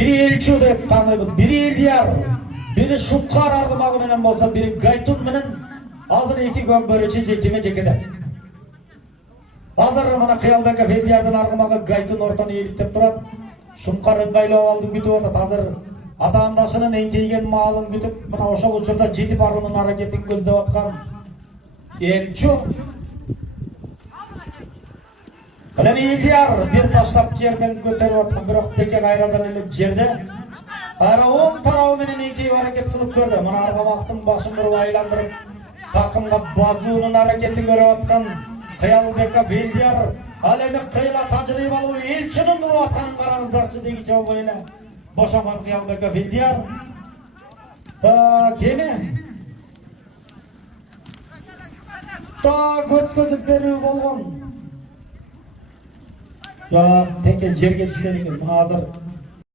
Biri elçi деп tanıyız, biri Elyar, biri Şupkar argımagı menen bolsa, biri Gaytun menen azır iki gömbörüçü jekime jekede. Azır mana Kıyalbekov Elyardın argımagı Gaytun ortany eliktep turat. Şupkar ыңгайлап aldı kütüp atat. Azır атаандаşынын эңкейген маалын күтүп, мына ошол учурда жетип баруунун аракетин көздөп аткан элчи. Мына Elyar бир таштап жерден көтөрүп аткан, бирок теке кайрадан эле жерде ара оң тарабы менен эңкейип аракет кылып көрдү. Мына аргамактын башын буруп айландырып, такымга базуунун аракетин көрүп аткан Kıyalbekov Elyar ал эми кыйла тажрыйбалуу элчинин кылып атканын караңыздарчы дегиче болбой эле. Boşaman Kıyalbekov Elyar. Kemi? Ötközüp berүү болгон. Teke jerge düşken eкен. Muna azır